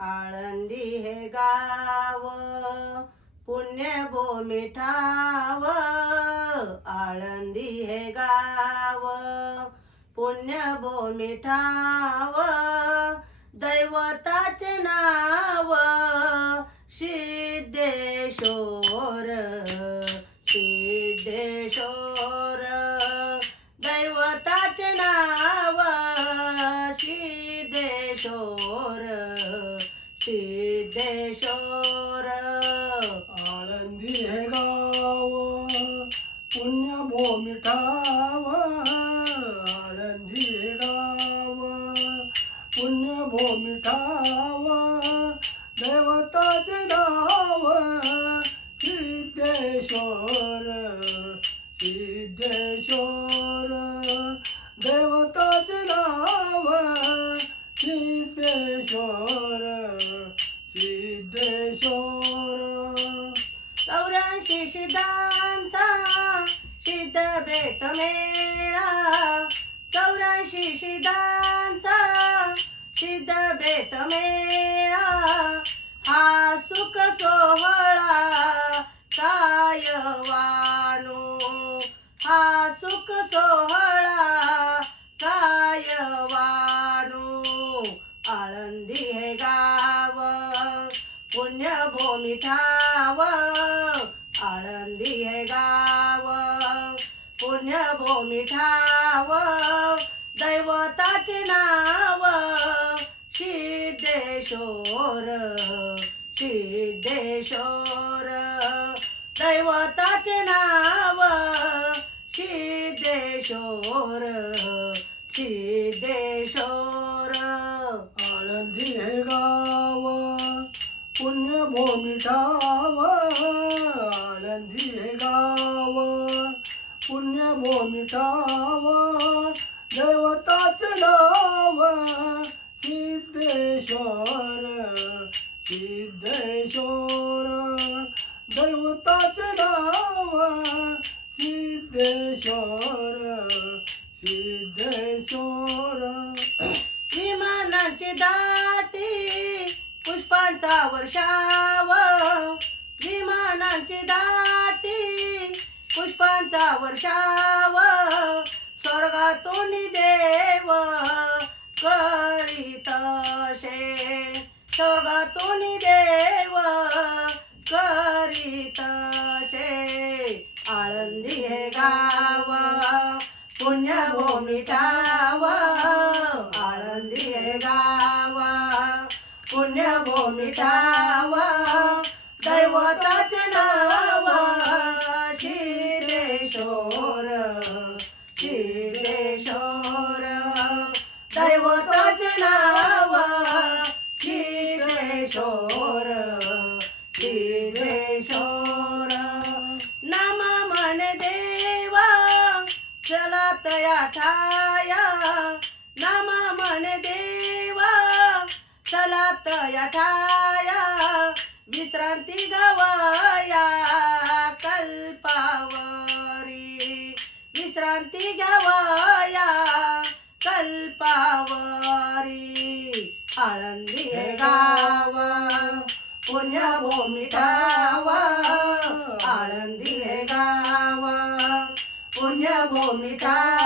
आळंदी हे गाव पुण्यभूमी ठाव. आळंदी हे गाव पुण्यभूमी ठाव. दैवताचे सिद्धेश्वर आळंदी हे गाव पुण्यभूमी ठावा. चौऱ्याऐंशी सिद्धांचा सिद्ध भेट मेळा. चौऱ्याऐंशी सिद्धांता सिद्ध भेट मेळा. हा सुख सोहळा काय वानो? हा सुख सोहळा काय वानो? आळंदी हे गाव पुण्यभूमी ठाव. आळंदी हे गाव पुण्यभूमी ठाव दैवताचे नाव सिद्धेश्वर सिद्धेश्वर दैवताचे नाव सिद्धेश्वर सिद्धेश्वर. आळंदी हे गाव मिठाव आनंदी आळंदी हे गाव पुण्यभूमी ठाव देवताचे नाव सिद्धेश्वर सिद्धेश्वर दैवताचे नाव सिद्धेश्वर. सिद्धेश्वर विमानाचे दाटी पुष्पांचा वर्षाव विमानाची दाटी. पुष्पांचा वर्षाव स्वर्गातून देव करीत स्वर्गातून देव करीत आळंदी हे गाव पुण्यभूमी ठाव. पुण्यभूमी ठाव दैवताचे नाव शिरेशोर शिरेशोर दैवताचे नाव शिरेशोर शिरेशोर नाम म्हणे देवा चला तया ठाया नाम म्हणे देवा जात तया ठाया विश्रांती गवाया कल्पावरी. विश्रांती घ्यावया कल्पावरी. आळंदी हे गाव पुण्यभूमी ठाव. आळंदी हे गाव पुण्यभूमी ठाव.